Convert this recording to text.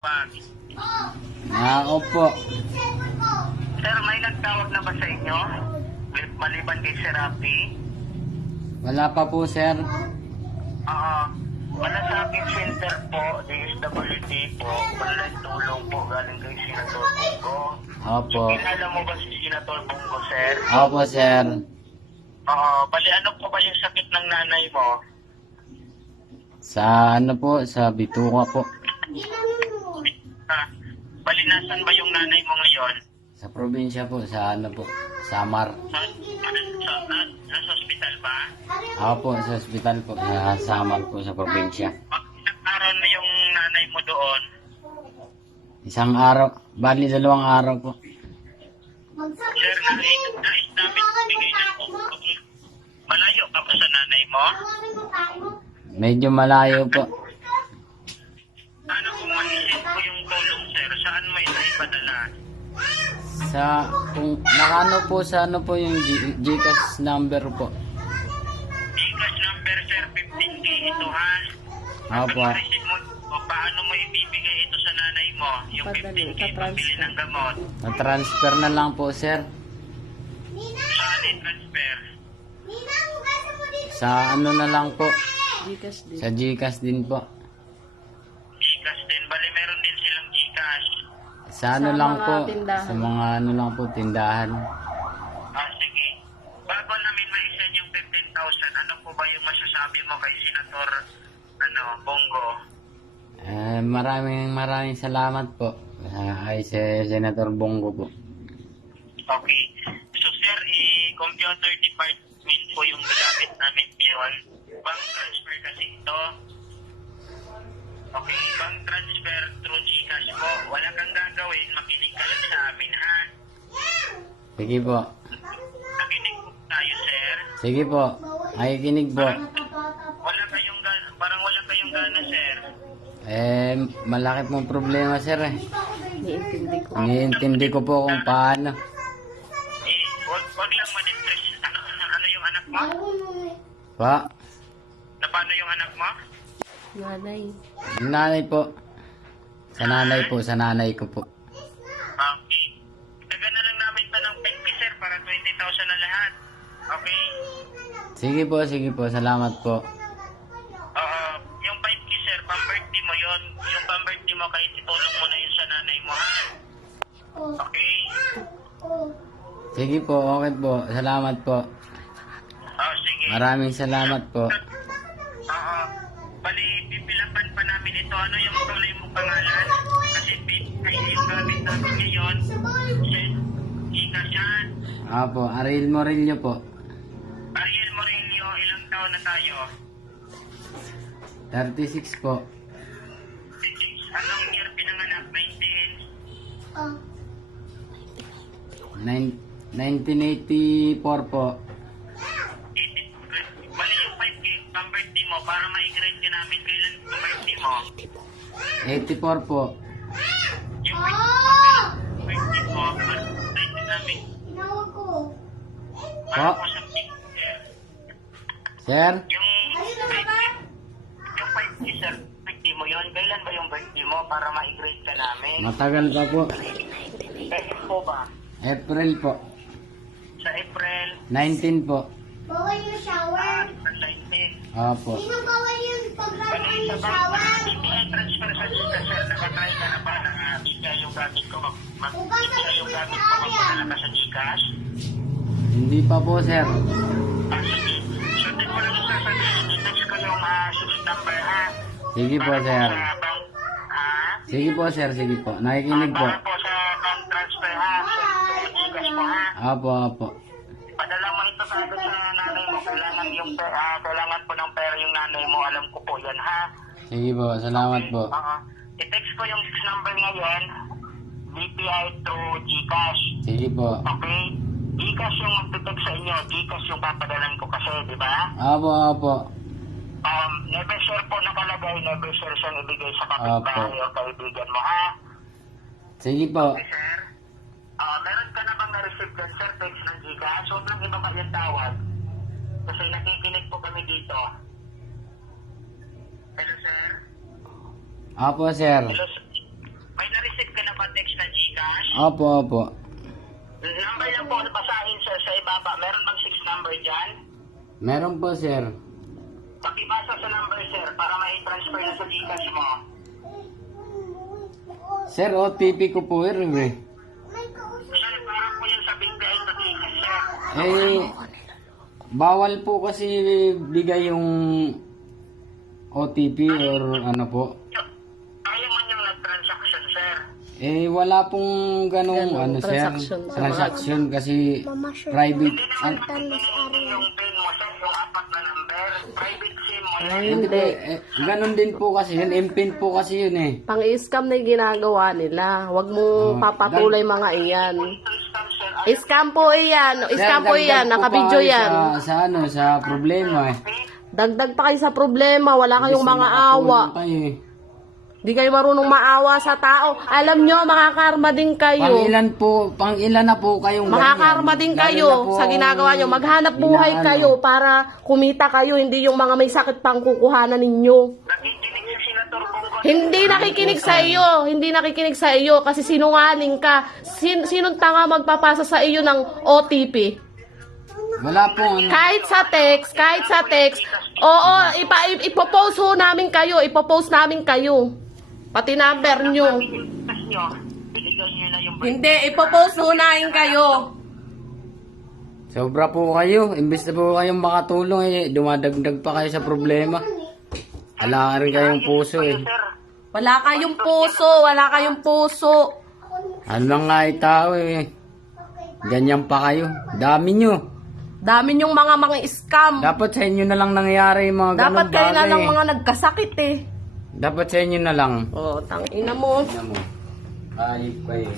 Pag. Opo. Sir, may nagtawag na ba sa inyo? Maliban kay Sir Rafi? Wala pa po, sir. Malasakit center po, DSWD po, walang tulong po galing kay Senator Bongo. Opo. Kilala mo ba si Senator Bongo, sir? Opo, sir. Bali ano po ba yung sakit ng nanay mo? Sa ano po, sa bituka po. Bali nasan ba yung nanay mo ngayon? Sa probinsya po, sa ano po, Samar. Sa hospital ba? Opo, sa ospital po, sa Samar po, sa probinsya. Ilang araw na yung nanay mo doon? Isang araw, bali 2 araw po. Sir, nais namin bigay ng tulong. Malayo ka ba sa nanay mo? Medyo malayo po. Ano kung maisip ko yung tulong, sir? Saan mo ito ipadala? Sa, kung nakano po sa ano po yung GCash number po. Gcash number, sir, 15K ito, ha? Opo. Pag receive mo, paano mo ibibigay ito sa nanay mo? Yung 15K pambili ng gamot. Na-transfer na lang po, sir. Saan i-transfer? Sa ano na lang po. Gcash din. Sa GCash din po. Gcash din. Bali, meron din silang Gcash. Sa ano Sa lang mga po. tindahan. Sa mga ano lang po, tindahan. Sige. Bago namin ma-send yung 15,000, ano po ba yung masasabi mo kay Senator Bongo? Maraming salamat po. Kay Senator Bongo po. Okay. So, sir, computer department po yung gamit namin yun. Bank transfer kasi ito. Okay, bank transfer through Gcash po. Wala kang gagawin, makinig ka lang sa amin, ha? Sige po. Nakinig po tayo, sir. Sige po. Nakikinig po. Parang wala kayong gana, sir. Malaki pong problema, sir. Niintindi ko. Iniintindi ko po kung paano. Wag lang ma-depress. Ano yung anak mo? Pa, Na paano yung anak mo? Nanay. yung nanay po. Sa nanay ko po. Okay. Taga na lang namin ito ng 20, sir, para 20,000 na lahat. Okay? Sige po. Salamat po. Yung 5K, sir, pang-birthday mo yun. Yung pang-birthday mo, kahit itulong mo na yun sa nanay mo, ha? Okay? Sige po, okay po. Salamat po. Sige. Maraming salamat po. Bali, pipilapan pa namin ito. Ano yung tuloy mong pangalan? Kasi yung gamit namin ngayon, Gcash yan. Apo, Ariel Morillo po. Ariel Moreno, ilang taon na tayo? 36 po. Anong year pinanganak? 1984 po. Bali yung 5K, pang-birthday mo, para ma-grade ka namin. Kailan yung birthday mo? 84 po. Yung birthday mo, birthday namin. Para Po? po sa picture. Sir? Yung 5K, sir, birthday mo yun. Kailan ba yung birthday mo para ma-grade ka namin? Matagal pa po. Kailan po ba? April po. Sa April 19 po. Bawal yung shower. 19. Opo. Hindi mo bawal yung pag-run Bali yung sa shower. BPI transfer sa Gcash, sir, nakatry ka na ba na BPI yung gamit ko? BPI yung gamit ko, magpadala ka sa Gcash? Hindi pa po, sir. Sige. Sundin mo lang sa sabihin. I-text ko yung sulit number, ha? Sige po, Para sir. sa bank, ha? Sige po, sir. Sige po. Nakikinig po. Para po sa bank transfer, ha? Sa Gcash po, ha? Opo. Padala mo ito sa agad sa nanay mo. Kailangan po ng pera yung nanay mo. Alam ko po yan, ha? Sige po. Salamat po. I-text ko yung number ngayon. BPI through Gcash. Sige po. Okay? Gcash yung magte-text sa inyo. Gcash yung papadalan ko kasi, di ba? Opo. Never share po nakalagay. Never share siyang ibigay sa kapitbahay o kaibigan mo, ha? Sige po. Okay, sir? Meron ka na bang na-receive dyan, sir? Text ng Gcash? Huwag lang ibaba yung tawag. Kasi nakikinig po kami dito. Hello, sir? Opo, sir. Hello, naka-text na Gcash. Opo, opo. Number lang po basahin sir sa ibaba. Meron bang 6 number dyan? Meron po, sir. Pakibasa sa number sir para mai-transfer na sa Gcash mo. Sir, OTP ko po, eh. Sir, para po yun sa bigay sa Gcash sir. Eh, bawal po kasi bigay yung OTP or ano po. Ayaw man yung nag-transaction sir. Eh, wala pong ganong Ganong ano, sir. transaction. Transaction kasi private. Yung pin mo sir, yung 4 na number. Private SIM mo. Ay, Hindi po, hindi. ganon din po kasi yun. MPIN po kasi yun eh. Pang-scam na yung ginagawa nila. Huwag mo papatuloy mga iyan. Scam sir. Scam po iyan. Scam po Sir, iyan. dagdag po Nakabidyo pa kayo yan. Sa problema eh. Dagdag pa kayo sa problema. Wala kayong Imbes na mga makatulong awa. kayo eh. Di kayo marunong maawa sa tao. Alam nyo, makakarma din kayo. Pang ilan na po kayong Makakarma din Lalo na kayo po sa ginagawa nyo. Maghanap buhay inaano. kayo para kumita kayo. Hindi yung mga may sakit pang kukuhanan ninyo. Nakikinig si Senator Bongo. Hindi nakikinig sa iyo. Hindi nakikinig sa iyo kasi sinungaling ka. Sinong tanga magpapasa sa iyo ng OTP? Wala po. Ano. Kahit sa text. Oo, ipopost ho namin kayo. Ipopost namin kayo. Pati number nyo. Gcash nyo. Binigyan nyo na yung Hindi, ipopost ho namin kayo. Sobra po kayo. Imbes na po kayong makatulong eh. Dumadagdag pa kayo sa problema. Ala rin kayong puso eh. sir. Wala kayong puso. Wala kayong puso. Ano lang nga tao eh. Ganyan pa kayo. Dami nyo. Dami yung mga scam. Dapat sa inyo na lang nangyayari yung mga ganong Dapat kayo na bagay lang eh. mga nagkasakit eh. Dapat sa inyo na lang. Oh, tangina mo. Ano mo? Ayip kayo.